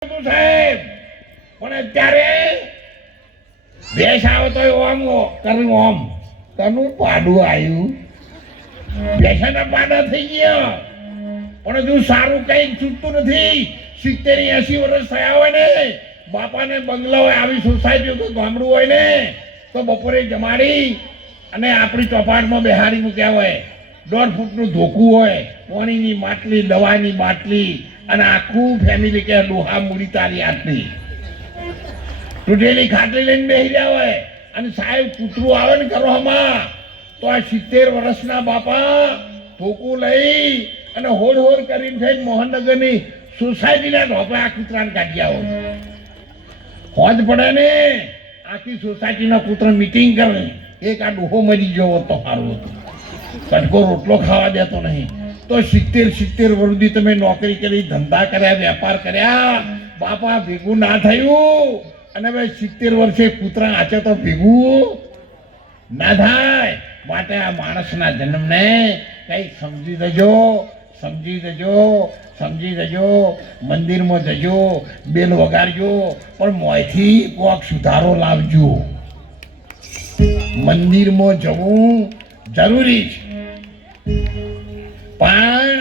સાહેબ પણ અત્યારે ભેંસ આવે તો ઓમ કર્યું ઓમ તનું પાડું આવ્યું ભેંસાના પાડા થઈ ગયા પણ હજુ સારું કઈ છૂટતું નથી 70-80 વર્ષ થયા હોય ને બાપાને બંગલા હોય આવી સોસાયટી તો ગામડું હોય ને તો બપોરે જમાડી અને આપણી ચોપાટમાં બેહાડી મૂક્યા હોય 1.5 ફૂટનું ધોકું હોય પાણીની માટલી દવાની બાટલી અને આખું ફેમિલી કે લોહા મૂડી તારી આટલી તૂટેલી ખાટલી લઈને બેસી રહ્યા હોય અને સાહેબ કૂતરું આવે ને ઘરમાં તો આ 70 વર્ષના બાપા ધોકું લઈ અને હોડ હોડ કરીને થઈને મોહનનગરની સોસાયટીના ઢોપે આ કૂતરાને કાઢી આવો હોજ પડે ને આખી સોસાયટીના કૂતરા મીટિંગ કરે એક આ ડોહો મરી ગયો તો સારું હતું કટકો રોટલો ખાવા દેતો નહીં તો 70 વર્ષથી તમે નોકરી કરી ધંધા કર્યા વેપાર કર્યા બાપા ભેગું ના થયું અને હવે 70 વર્ષે કૂતરા આચે તો ભેગું ના થાય માટે આ માણસના જન્મને કઈ સમજી દેજો મંદિરમાં જજો બેલ વગાડજો પણ મોંથી કોક સુધારો લાવજો મંદિરમાં જવું જરૂરી છે પણ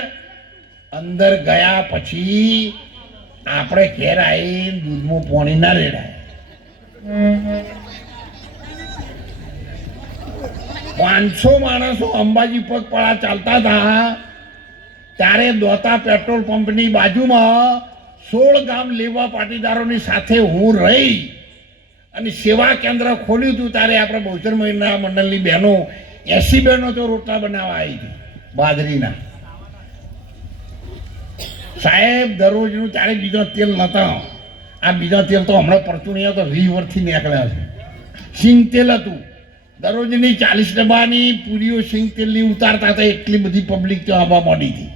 અંદર ગયા પછી આપણે ઘેર આવીને દૂધમાં પાણી ના રેડાય 500 માણસો અંબાજી પગપાળા ચાલતા હતા ત્યારે દોતા પેટ્રોલ પંપની બાજુમાં 16 ગામ લેવા પાટીદારોની સાથે હું રહી અને સેવા કેન્દ્ર ખોલ્યું હતું ત્યારે આપણે બહુચર મહિના મંડળની બહેનો 80 બહેનો તો રોટલા બનાવવા આવી હતી બાજરીના સાહેબ દરરોજનું ત્યારે બીજો તેલ નતા આ બીજા તેલ તો હમણાં પરચુણિયા તો 20 વર્ષથી નીકળ્યા છે સિંગ તેલ હતું દરરોજની 40 ડબ્બાની પૂરીઓ સિંગ તેલની ઉતારતા હતા એટલી બધી પબ્લિક તો આવવા માંડી હતી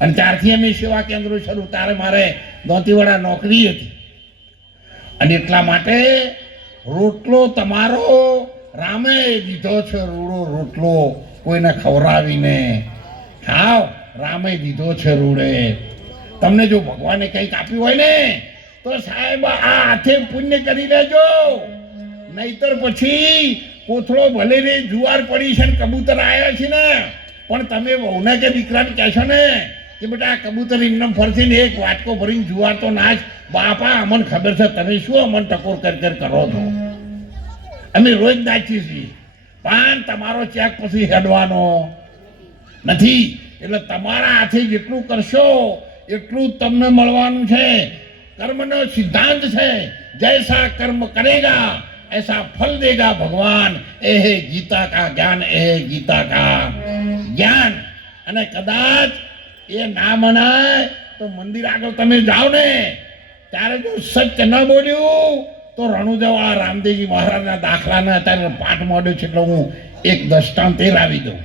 અને ત્યારથી અમે સેવા કેન્દ્રો શરૂ ત્યારે મારે દોતીવાડા નોકરી હતી અને એટલા માટે રોટલો તમારો રામે દીધો છે રૂડો રોટલો કોઈને ખવડાવીને ખાવ રામે દીધો છે રૂડે તમને જો ભગવાને કંઈક આપ્યું હોય ને તો સાહેબ આ હાથે પુણ્ય કરી લેજો નહીતર પછી કોથળો ભલે ને જુવાર પડી છે ને કબૂતર આવ્યા છે ને પણ તમે વહુને કે દીકરાને કહેશો ને કે બેટા આ કબૂતર ઇન્નમ ફરશે ને એક વાટકો ભરીને જુવાર તો નાચ બાપા અમને ખબર છે તમે શું અમને ટકોર કરી કરો છો અમે રોજ નાચીએ છીએ પણ તમારો ચેક પછી હેડવાનો નથી એટલે તમારા હાથે જેટલું કરશો એટલું તમને મળવાનું છે કર્મનો સિદ્ધાંત છે જૈસા કર્મ કરેગા ऐसा फल देगा भगवान ए है गीता का ज्ञान ए है गीता का ज्ञान અને કદાચ એ ના મનાય તો મંદિર આગળ તમે જાઓ ને ત્યારે જો સત્ય ન બોલ્યું તો રણુજાવાળા રામદેવજી મહારાજના દાખલાને અત્યારે પાઠ માંડ્યો છે એટલે હું એક દ્રષ્ટાંત એ લાવી દઉં